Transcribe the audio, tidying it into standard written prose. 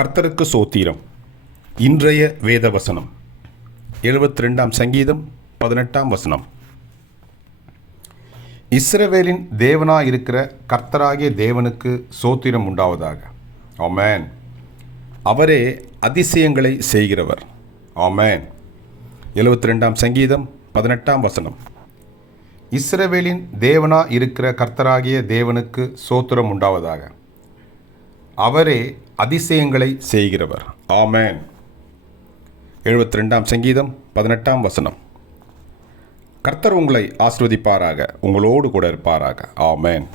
கர்த்தருக்கு சோத்திரம். இன்றைய வேத வசனம் 72 சங்கீதம் 18 வசனம். இஸ்ரவேலின் தேவனாயிருக்கிற கர்த்தராகிய தேவனுக்கு சோத்திரம் உண்டாவதாக. ஆமென். அவரே அதிசயங்களை செய்கிறவர். ஆமென். 72 சங்கீதம் 18 வசனம். இஸ்ரவேலின் தேவனாயிருக்கிற கர்த்தராகிய தேவனுக்கு சோத்திரம் உண்டாவதாக. அவரே அதிசயங்களை செய்கிறவர். ஆமென். 72 சங்கீதம் 18 வசனம். கர்த்தர் உங்களை ஆசீர்வதிப்பாராக, உங்களோடு கூட இருப்பாராக. ஆமென்.